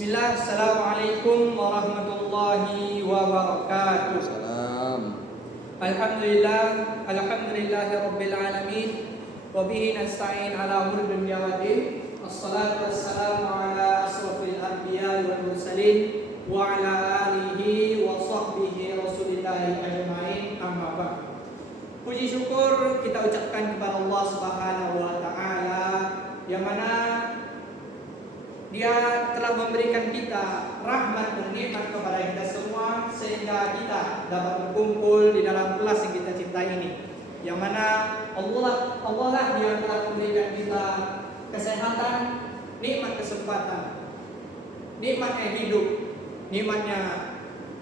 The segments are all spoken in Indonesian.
Bismillah, Assalamualaikum warahmatullahi wabarakatuh. Salam. Alhamdulillahi rabbil alamin. Wa bihi nasta'in ala umuri dunya waddin. Assalatu wassalamu ala asrafil anbiya'i wal mursalin wa ala alihi wa sahbihi rasulillahi ajma'in, amma ba'd. Puji syukur kita ucapkan kepada Allah Subhanahu wa taala yang mana Dia telah memberikan kita rahmat dan nikmat kepada kita semua sehingga kita dapat berkumpul di dalam kelas yang kita cintai ini. Yang mana Allah lah yang telah memberikan kita kesehatan, nikmat kesempatan, nikmatnya hidup, nikmatnya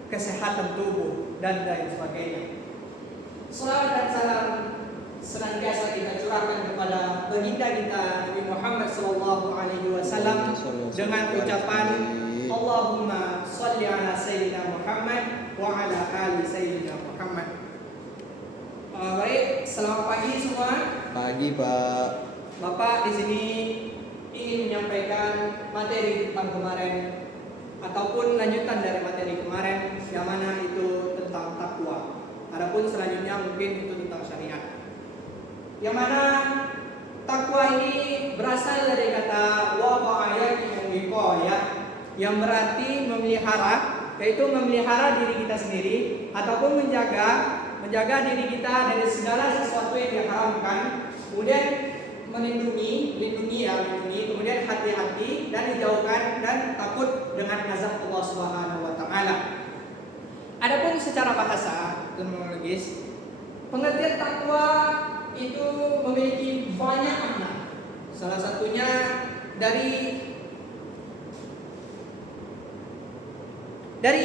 kesehatan tubuh dan lain sebagainya. Salawat dan salam senantiasa kita curahkan kepada baginda kita Nabi Muhammad SAW dengan ucapan Allahumma sholli ala sayyidina Muhammad wa ala ali sayyidina Muhammad. Baik, selamat pagi semua. Pagi, Pak. Bapak di sini ingin menyampaikan materi tentang kemarin ataupun lanjutan dari materi kemarin yang mana itu tentang takwa. Adapun selanjutnya mungkin itu tentang syariat. Yang mana takwa ini berasal dari kata waqa'ayat yang berarti memelihara, yaitu memelihara diri kita sendiri ataupun menjaga diri kita dari segala sesuatu yang diharamkan, kemudian melindungi, kemudian hati-hati dan dijauhkan dan takut dengan azab Allah Subhanahu wa taala. Adapun secara bahasa terminologis, pengertian takwa itu memiliki banyak makna. Salah satunya dari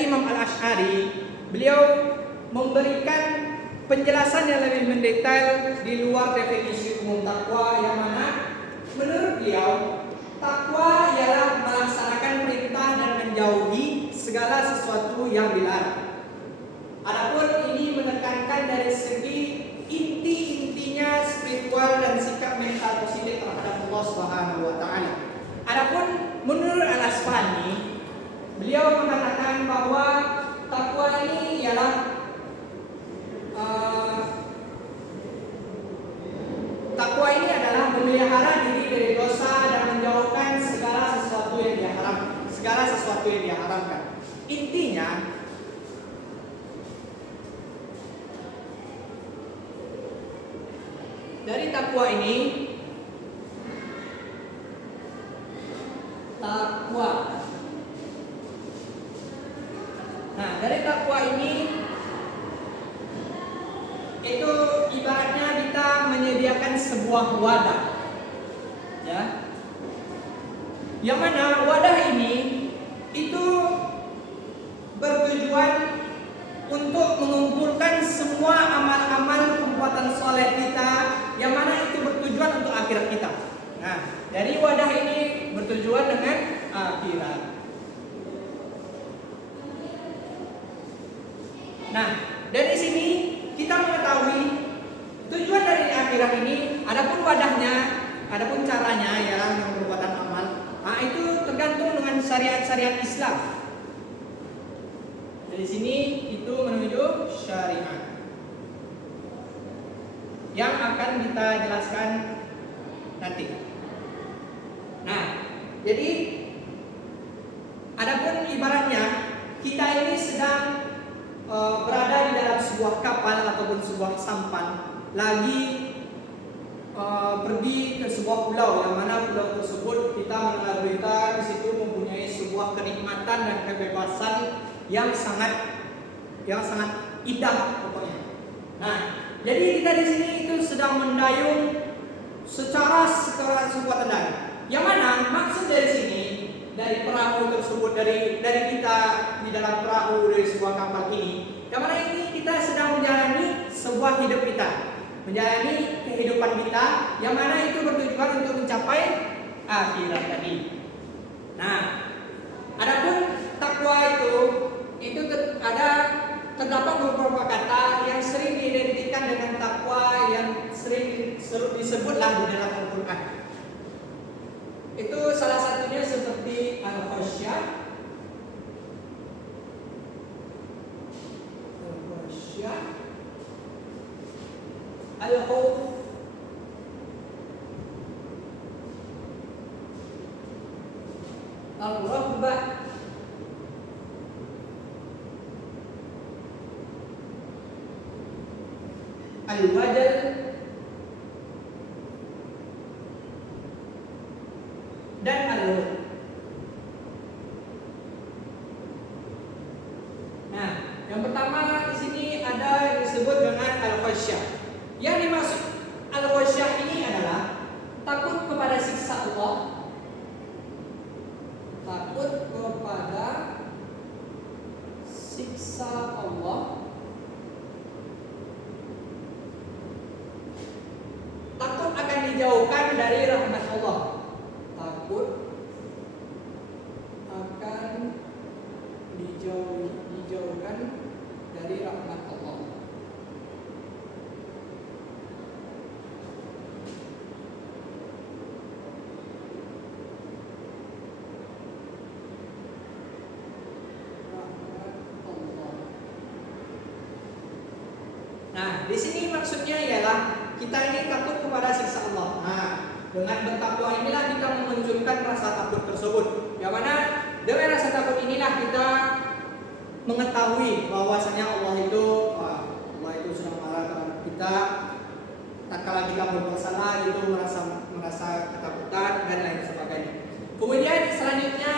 Imam Al-Asy'ari, beliau memberikan penjelasan yang lebih mendetail di luar definisi umum takwa, yang mana menurut beliau takwa ialah melaksanakan perintah dan menjauhi segala sesuatu yang dilarang. Adapun ini menekankan dari segi intinya spiritual dan sikap mental positif terhadap Allah Subhanahu wa taala. Adapun menurut Al-Asfahani, beliau mengatakan bahwa takwa ini ialah takwa ini adalah memelihara diri dari dosa dan menjauhkan segala sesuatu yang diharamkan. Intinya dari takwa ini, dari takwa ini itu ibaratnya kita menyediakan sebuah wadah, ya, yang mana wadah ini itu bertujuan untuk mengumpulkan semua amal-amal perbuatan soleh kita, yang mana itu bertujuan untuk akhirat kita. Nah, dari wadah ini bertujuan dengan akhirat. Nah, dari sini kita mengetahui tujuan dari akhirat ini. Adapun wadahnya, adapun caranya ya yang perbuatan amal, itu tergantung dengan syariat-syariat Islam. Dari sini itu menuju syariat yang akan kita jelaskan nanti. Nah, jadi adapun ibaratnya kita ini sedang berada di dalam sebuah kapal ataupun sebuah sampan, lagi pergi ke sebuah pulau, yang mana pulau tersebut kita mendengar berita di situ mempunyai sebuah kenikmatan dan kebebasan yang sangat indah pokoknya. Nah, jadi kita di sini itu sedang mendayung secara sekuat tenaga. Yang mana maksud dari sini, dari perahu tersebut, dari kita di dalam perahu dari sebuah kapal ini, yang mana ini kita sedang menjalani sebuah hidup kita, menjalani kehidupan kita, yang mana itu bertujuan untuk mencapai akhirat tadi. Nah, adapun takwa itu terdapat beberapa kata yang sering diidentikan dengan takwa, yang sering disebutlah di dalam Al-Quran. Itu salah satunya seperti al-khasyah, al-khasyah, al-khauf, al-rahbah, al-wajal, dan al-khawf. Nah, yang pertama di sini ada yang disebut dengan al-khasyah. Yang dimaksud al-khasyah ini adalah takut kepada siksa Allah, takut kepada siksa Allah, takut akan dijauhkan dari rahmat Allah, takut akan dijauhkan dari rahmat Allah. Nah, di sini maksudnya ialah kita ini takut kepada siksa Allah. Nah, dengan bertakwa inilah kita memunculkan rasa takut tersebut. Yang mana dengan rasa takut inilah kita mengetahui bahwasanya Allah itu sudah marah terhadap kita. Tatkala kita berbuat salah itu merasa ketakutan dan lain sebagainya. Kemudian selanjutnya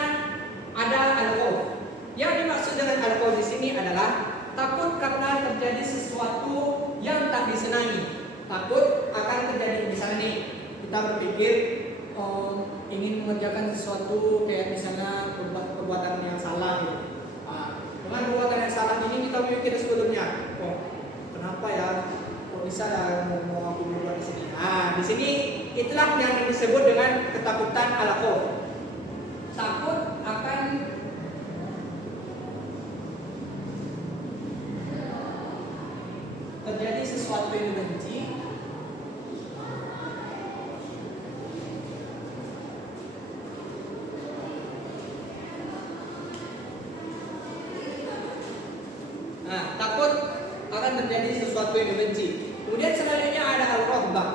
ada al-khauf. Yang dimaksud dengan al-khauf di sini adalah takut karena terjadi sesuatu yang tak disenangi. Takut akan terjadi, misalnya nih, kita berpikir ingin mengerjakan sesuatu kayak misalnya perbuatan yang salah gitu. Dengan perbuatan yang salah ini kita mikir sebelumnya, kenapa ya? Kok bisa ya mau aku berbuat di sini? Nah, di sini itulah yang disebut dengan ketakutan al-khauf. Takut akan terjadi sesuatu yang dibenci, takut akan terjadi sesuatu yang dibenci. Kemudian selanjutnya ada al-rahbah.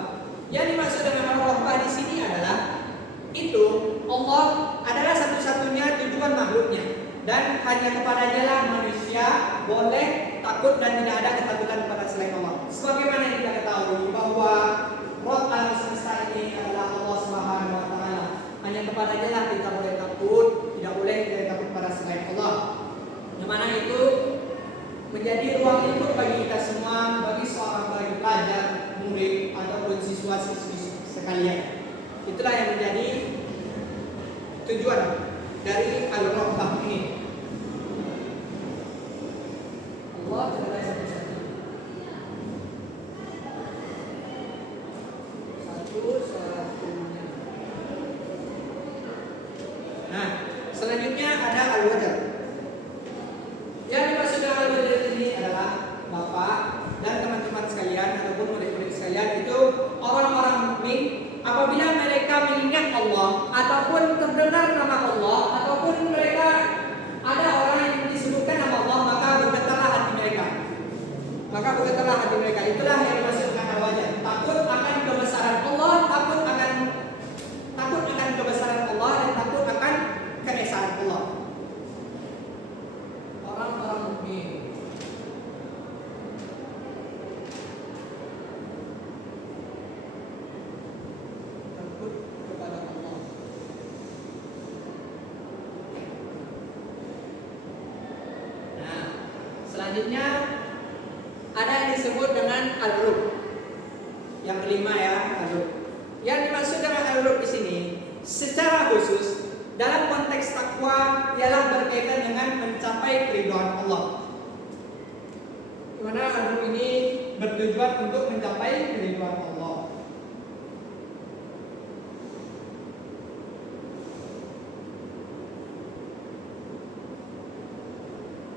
Yang dimaksud dengan al-rahbah di sini adalah itu Allah adalah satu-satunya tujuan makhluknya dan hanya kepadanya lah manusia boleh takut dan tidak ada ketakutan kepada selain Allah. Sebagaimana yang kita ketahui bahwa Rabb alam semesta ini adalah Allah Subhanahu wa taala. Hanya kepadanya lah kita boleh takut, tidak boleh kita takut kepada selain Allah. Yang mana itu menjadi ruang lingkup bagi kita semua, bagi pelajar, murid ataupun siswa-siswi sekalian. Itulah yang menjadi tujuan dari al-rahbah ini. Allah adalah satu-satunya. Satu-satunya. Nah, selanjutnya ada al-wajal. Yang dimaksud dengan al-wajal ini adalah Bapak dan teman-teman sekalian ataupun murid-murid sekalian itu orang-orang mukmin apabila mereka mengingat Allah ataupun terdengar nama Allah ataupun mereka ada orang yang disebutkan nama Allah maka bergetarlah hati mereka. Itulah yang dimaksud dengan al-wajal. Takut akan kebesaran Allah, takut akan kebesaran Allah dan takut akan keesaan Allah. Orang-orang mukmin takut kepada Allah. Nah, selanjutnya ada yang disebut dengan al-rub. Yang kelima ya, al-rub. Yang dimaksud dengan al-rub di sini secara khusus dalam konteks takwa ialah berkaitan dengan mencapai keridhaan Allah. Di mana al-rub ini bertujuan untuk mencapai keridhaan Allah.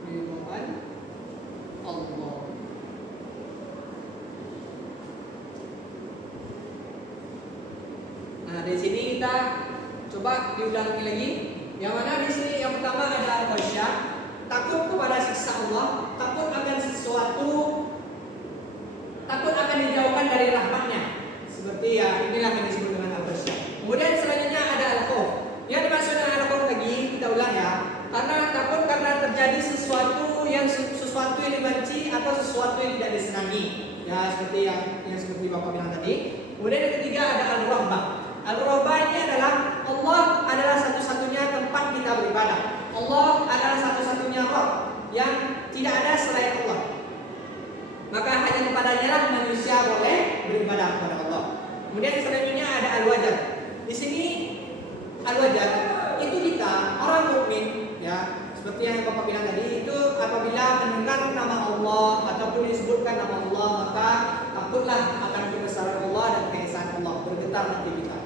Keridhaan Allah. Nah, di sini kita coba diulangi lagi. Yang mana di sini yang pertama adalah al-khasyah, takut kepada siksa Allah, takut akan sesuatu dari rahmatnya. Seperti ya inilah yang disebut dengan al-khasyah. Kemudian selanjutnya ada al-khauf. Yang dimaksud dengan al-khauf lagi kita ulang ya. Karena takut karena terjadi sesuatu yang dibenci atau sesuatu yang tidak disenangi. Ya seperti yang seperti Bapak bilang tadi. Kemudian yang ketiga ada al-rahbah. Al-rahbah ini adalah Allah adalah satu-satunya tempat kita beribadah. Allah adalah satu-satunya Rabb yang tidak ada selain Allah. Maka hanya kepadanya lah manusia boleh beribadah kepada Allah. Kemudian selanjutnya ada al-wajar. Di sini al-wajar itu kita orang mukmin ya, seperti yang Bapak bilang tadi, itu apabila mendengar nama Allah ataupun disebutkan nama Allah, maka takutlah akan kebesaran Allah dan keesaan Allah, bergetar hati kita.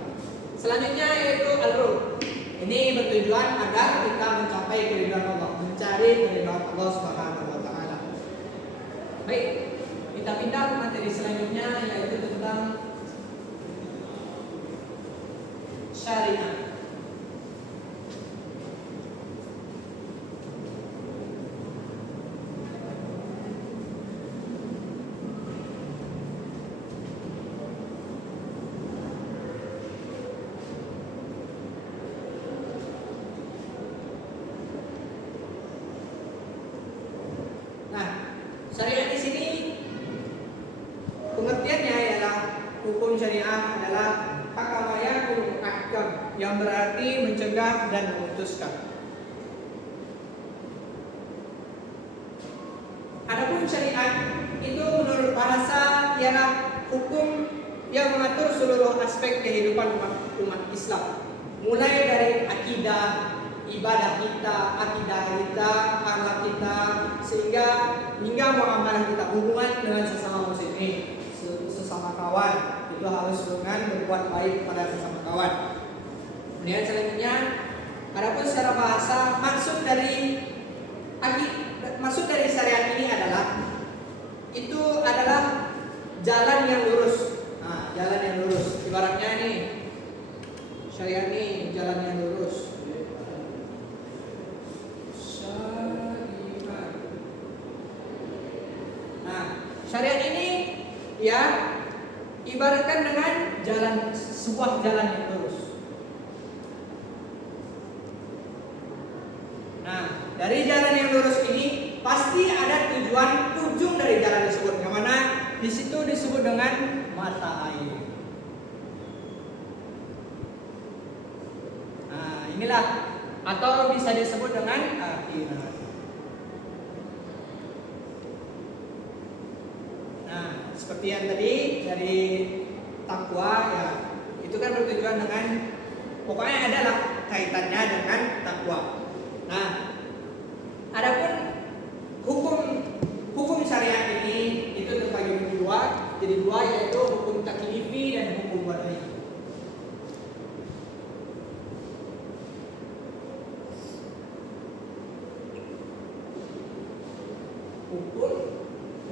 Selanjutnya yaitu al-ruh. Ini bertujuan agar kita mencapai keridhaan Allah, mencari keridhaan Allah Subhanahu wa taala. Baik, kita pindah ke materi selanjutnya yaitu tentang syariat. Syariat di sini pengertiannya ialah hukum syariah adalah hakamayakul ahkam, yang berarti mencegah dan memutuskan. Adapun syariat itu menurut bahasa ialah hukum yang mengatur seluruh aspek kehidupan umat Islam, mulai dari akidah, ibadah kita, akidah kita, akhlak kita, sehingga hingga muamalah kita, hubungan dengan sesama muslimin, sesama kawan, itu harus dengan berbuat baik pada sesama kawan. Kemudian selanjutnya, adapun secara bahasa maksud dari syariat ini adalah jalan yang lurus. Nah, jalan yang lurus. Ibaratnya nih, syariat ini jalan yang lurus. Syariat ini ya ibaratkan dengan sebuah jalan yang lurus. Nah, dari jalan yang lurus ini pasti ada ujung dari jalan tersebut, yang mana di situ disebut dengan mata air. Nah, inilah atau bisa disebut dengan akhirat. Seperti yang tadi dari takwa ya, itu kan bertujuan dengan pokoknya adalah kaitannya dengan takwa. Nah, adapun hukum syariat ini itu terbagi menjadi dua, yaitu hukum taklifi dan hukum wadai. Hukum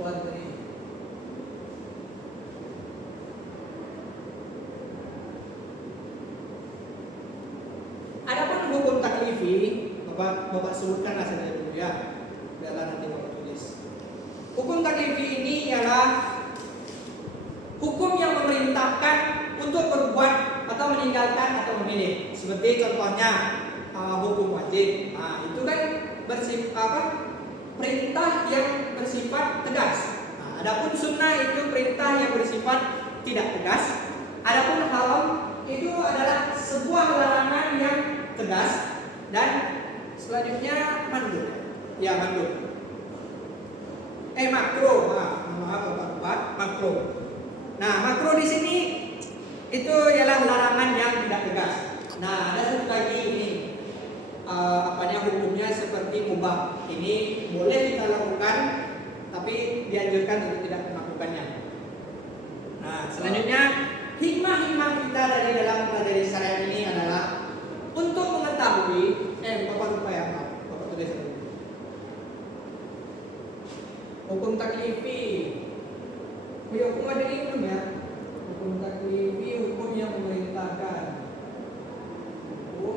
wadai. Hukum taklifi, Bapak sebutkanlah saja dulu ya, biarlah nanti Bapak tulis. Hukum taklifi ini ialah hukum yang memerintahkan untuk berbuat atau meninggalkan atau memilih. Seperti contohnya hukum wajib. Nah, itu kan perintah yang bersifat tegas. Nah, adapun sunnah itu perintah yang bersifat tidak tegas. Adapun haram itu adalah sebuah larangan yang tegas, dan selanjutnya mandub. Ya, mandub. Makro. Makro. Nah, makro di sini itu ialah larangan yang tidak tegas. Nah, ada satu lagi ini hukumnya seperti mubah. Ini boleh kita lakukan, tapi dianjurkan untuk tidak melakukannya. Nah, selanjutnya hikmah kita dari dalam materi syariat ini adalah untuk mengetahui, Bapak lupa ya, Bapak tulis dulu. Hukum taklifi. Hukum ada ini belum ya? Hukum taklifi, hukum yang memerintahkan. Hukum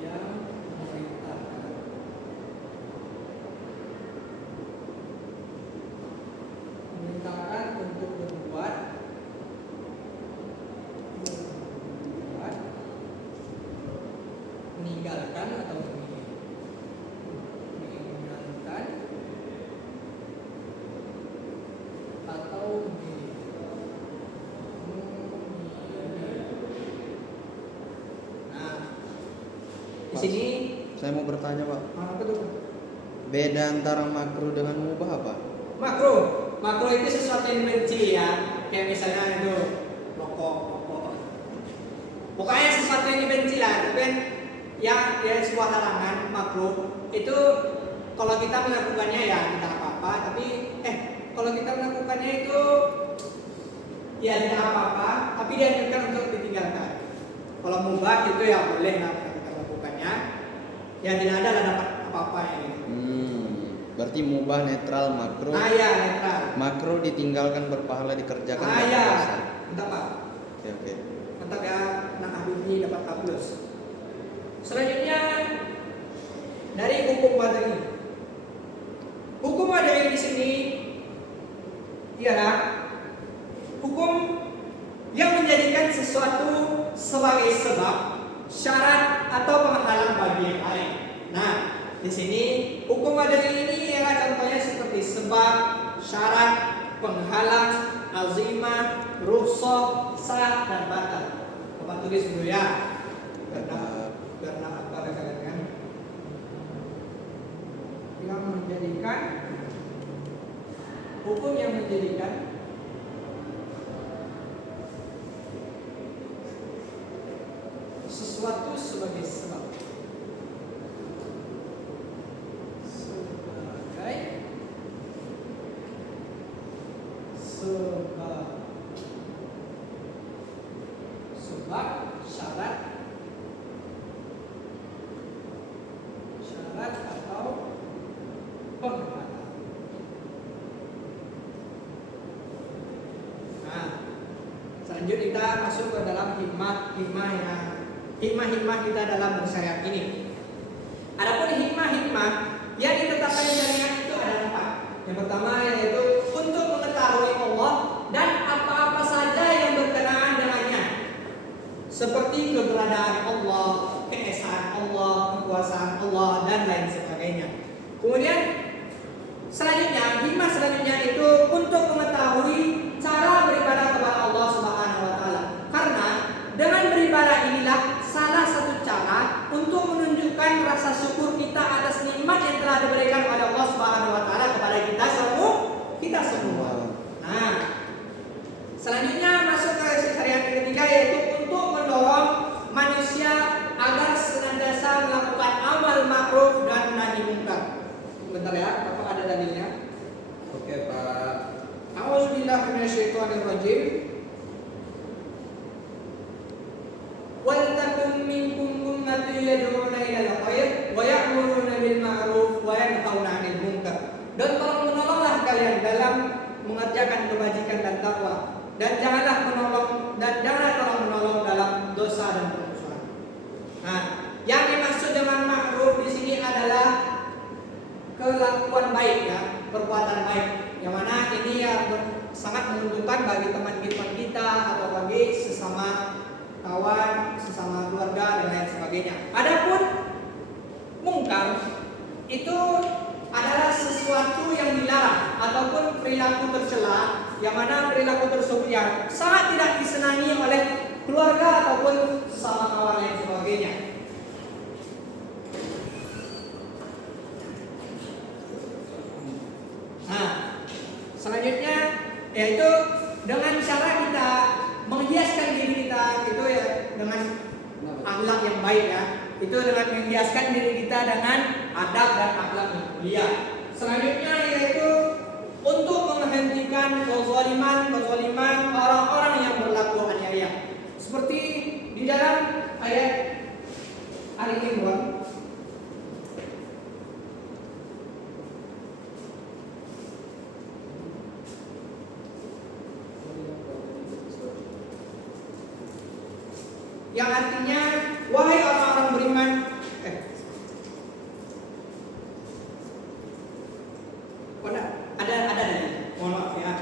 yang memerintahkan. Memerintahkan untuk berbuat sini Saya mau bertanya Pak, apa tuh? beda antara makruh dengan mubah apa? Makro, makro itu sesuatu yang dibenci ya, kayak misalnya itu rokok. Pokoknya sesuatu yang dibenci lah, tapi kan ya sebuah larangan makro itu kalau kita melakukannya ya tidak apa-apa, tapi kalau kita melakukannya itu ya tidak apa-apa, tapi dianjurkan untuk ditinggalkan. Kalau mubah itu ya boleh lah kita lakukannya, ya tidak ada lah dapat apa-apa ya. Berarti mubah netral, makruh. Ya netral. Makruh ditinggalkan berpahala, dikerjakan dapat Ya, dosa. mantap Pak. Oke. Mantap ya, nah Habibni dapat A+. Selanjutnya dari hukum wadai. Hukum wadai di sini ialah hukum yang menjadikan sesuatu sebagai sebab, syarat atau penghalang bagi yang lain. Nah, di sini hukum wadai ini ialah contohnya seperti sebab, syarat, penghalang, azimah, rukhsah, sah dan batal. Bapak tulis dulu ya. Karena apa kalian kan? Yang menjadikan hukum yang menjadikan sesuatu sebagai sebab. Sebab syarat atau penghalang. Nah, selanjutnya kita masuk ke dalam hikmah kita dalam bersyariat ini. Adapun hikmah yang ditetapkan syariat itu ada 4. Yang pertama yaitu untuk mengetahui Allah dan apa-apa saja yang berkenaan dengannya, seperti keberadaan Allah, keesaan Allah, kekuasaan Allah dan lain sebagainya. Kemudian hikmah selanjutnya itu untuk mengetahui cara beribadah kepada Allah Subhanahu wa taala. Karena dengan beribadah inilah salah satu cara untuk menunjukkan rasa syukur kita atas nikmat yang telah diberikan oleh Allah Subhanahu wa taala kepada kita semua. Nah, selanjutnya masuk ke syariat yang ketiga yaitu untuk mendorong manusia agar senantiasa melakukan amal ma'ruf dan nahi munkar. Bentar ya, apa ada dalilnya? Oke Pak. A'udzubillahi minasyaitonirrajim. Wal takum minkum ummatun yad'una ilal khair wa ya'muruna bil ma'ruf wa yanhauna 'anil munkar. Dan tolong menolonglah kalian dalam mengerjakan kebajikan dan takwa, dan janganlah tolong menolong dalam dosa dan permusuhan. Nah, yang dimaksud dengan ma'ruf di sini adalah kelakuan baik ya, perbuatan baik. Yang mana ini ya sangat menguntungkan bagi teman-teman kita atau bagi sesama kawan, sesama keluarga dan lain sebagainya. Adapun mungkar itu adalah sesuatu yang dilarang ataupun perilaku tercela, yang mana perilaku tersebut yang sangat tidak disenangi oleh keluarga ataupun sesama kawan lain sebagainya. Nah, selanjutnya yaitu dengan cara kita menghiaskan diri kita itu ya dengan akhlak yang baik ya. Itu dengan menghiaskan diri kita dengan adab dan akhlak yang mulia. Selanjutnya yaitu untuk menghentikan kezaliman orang-orang yang berlaku aniaya. Seperti di dalam ayat Ali Imran yang artinya wahai orang-orang beriman ada nih. Mohon maaf ya.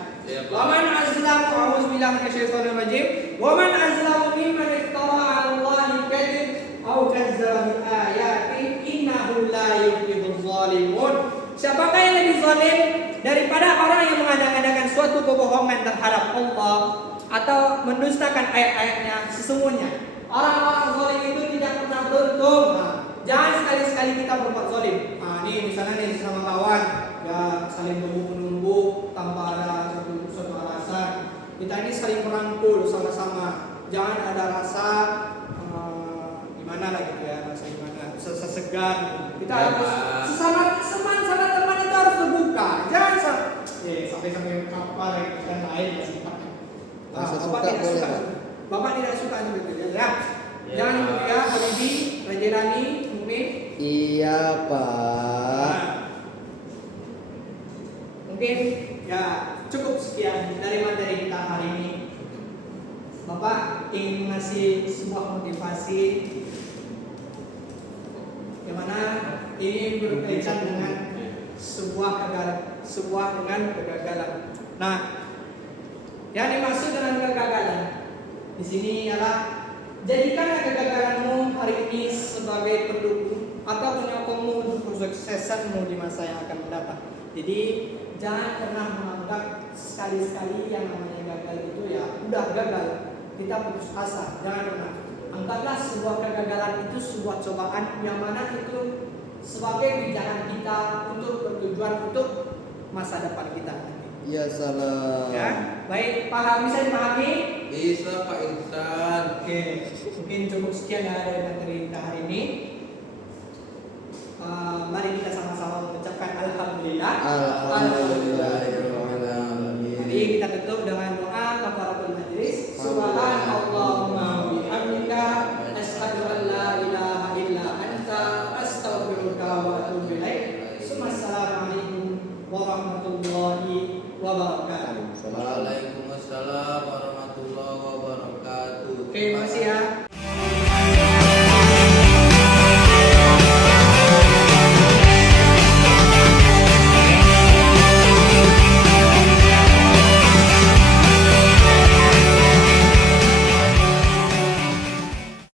Wa man azlamu a'udzubillahi minasyaitonir rajim. Wa man azlamu mimman iftara 'ala Allahi kadhib aw kazzaba bi ayati innahu la yuflihuz zalimun. Siapakah yang lebih zalim daripada orang yang mengadakan suatu kebohongan terhadap Allah atau mendustakan ayat-ayatnya? Sesungguhnya orang-orang zalim itu tidak pernah beruntung. Jangan sekali-sekali kita berbuat zalim. Nih misalnya nih sama kawan, ya saling menunggu tanpa ada suatu alasan. Kita ini saling merangkul sama-sama. Jangan ada rasa gimana lah gitu ya, rasa gimana, rasa segan. Kita Ya, harus Pak. sesama teman itu harus terbuka. Jangan sampai kapal dan lain ya sifatnya. Rasa Bapak suka tidak boleh, suka. Pak. Bapak tidak suka seperti itu ya. Ya, Jangan Pak. ya, Habibi, Raja Rani, mungkin. Iya, Pak. Mungkin ya cukup sekian dari materi kita hari ini. Bapak ingin ngasih sebuah motivasi yang mana ini berkaitan dengan sebuah dengan kegagalan. Nah, yang dimaksud dengan kegagalan di sini ialah jadikanlah kegagalanmu hari ini sebagai pendukung atau penyokongmu untuk kesuksesanmu di masa yang akan mendatang. Jadi jangan pernah menganggap sekali-sekali yang namanya gagal itu ya udah gagal, kita putus asa. Jangan pernah. Anggaplah sebuah kegagalan itu sebuah cobaan yang mana itu sebagai pijakan kita untuk bertujuan untuk masa depan kita. Ya salah. Ya, baik, bisa dipahami? Bisa Pak Ihsan. Oke, mungkin cukup sekian ya dari materi kita hari ini. Mari kita sama-sama mengucapkan alhamdulillah. Jadi kita tutup dengan doa kafaratul majlis. Subhanallahumma bihamdika asyhadu an la ilaha illa anta astaghfiruka wa atubu ilaik. Assalamualaikum warahmatullahi wabarakatuh.